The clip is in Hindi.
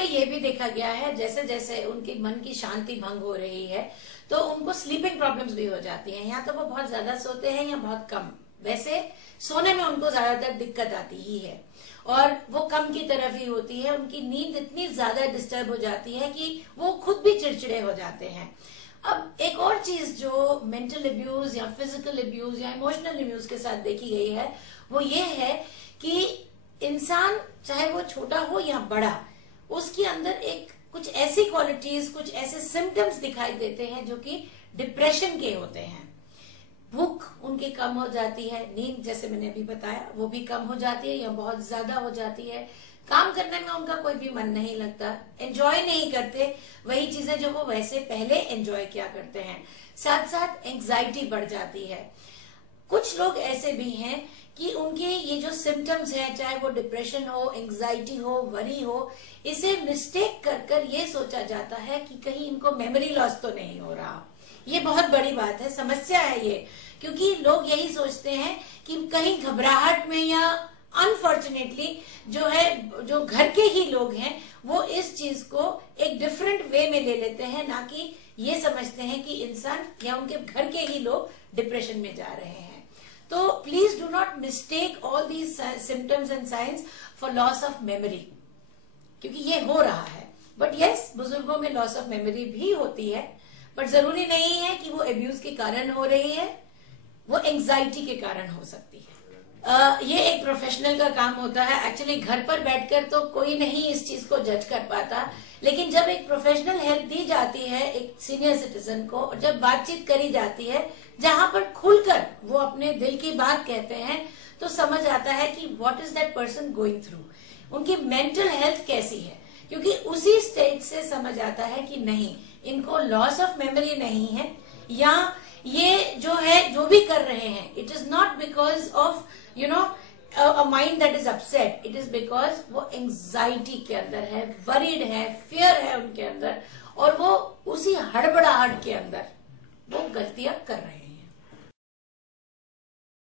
में ये भी देखा गया है, जैसे जैसे उनकी मन की शांति भंग हो रही है तो उनको स्लीपिंग प्रॉब्लम्स भी हो जाती हैं। या तो वो बहुत ज्यादा सोते हैं या बहुत कम। वैसे सोने में उनको ज्यादातर दिक्कत आती ही है और वो कम की तरफ ही होती है। उनकी नींद इतनी ज्यादा डिस्टर्ब हो जाती है कि वो खुद भी चिड़चिड़े हो जाते हैं। अब एक और चीज जो मेंटल अब्यूज या फिजिकल अब्यूज या इमोशनल अब्यूज के साथ देखी गई है वो ये है कि इंसान चाहे वो छोटा हो या बड़ा, उसके अंदर एक कुछ ऐसी क्वालिटीज, कुछ ऐसे सिम्टम्स दिखाई देते हैं जो कि डिप्रेशन के होते हैं। भूख उनकी कम हो जाती है, नींद जैसे मैंने अभी बताया वो भी कम हो जाती है या बहुत ज्यादा हो जाती है, काम करने में उनका कोई भी मन नहीं लगता, एंजॉय नहीं करते वही चीजें जो वो वैसे पहले एंजॉय किया करते हैं, साथ साथ एंग्जाइटी बढ़ जाती है। कुछ लोग ऐसे भी हैं कि उनके ये जो सिम्टम्स हैं, चाहे वो डिप्रेशन हो, एंग्जाइटी हो, वरी हो, इसे मिस्टेक कर कर ये सोचा जाता है कि कहीं इनको मेमोरी लॉस तो नहीं हो रहा। ये बहुत बड़ी बात है, समस्या है ये, क्योंकि लोग यही सोचते हैं कि कहीं घबराहट में या अनफॉर्चुनेटली जो है, जो घर के ही लोग हैं वो इस चीज को एक डिफरेंट वे में ले लेते हैं, ना कि ये समझते हैं कि इंसान या उनके घर के ही लोग डिप्रेशन में जा रहे हैं। तो please do not mistake all these symptoms and science for loss of memory, क्योंकि ये हो रहा है। बट यस, बुजुर्गों में लॉस ऑफ मेमोरी भी होती है, बट जरूरी नहीं है कि वो एब्यूज के कारण हो रही है, वो एंग्जाइटी के कारण हो सकती है। ये एक प्रोफेशनल का काम होता है। एक्चुअली घर पर बैठकर तो कोई नहीं इस चीज को जज कर पाता, लेकिन जब एक प्रोफेशनल हेल्प दी जाती है एक सीनियर सिटीजन को, और जब बातचीत करी जाती है जहां पर खुलकर वो अपने दिल की बात कहते हैं, तो समझ आता है कि what is that person going through, उनकी मेंटल हेल्थ कैसी है। क्योंकि उसी स्टेज से समझ आता है कि नहीं, इनको लॉस ऑफ मेमोरी नहीं है, या ये जो है जो भी कर रहे हैं it is not because of a mind that is upset, it is because वो एंग्जाइटी के अंदर है, वरीड है, फियर है उनके अंदर, और वो उसी हड़बड़ाहट के अंदर वो गलतियां कर रहे हैं।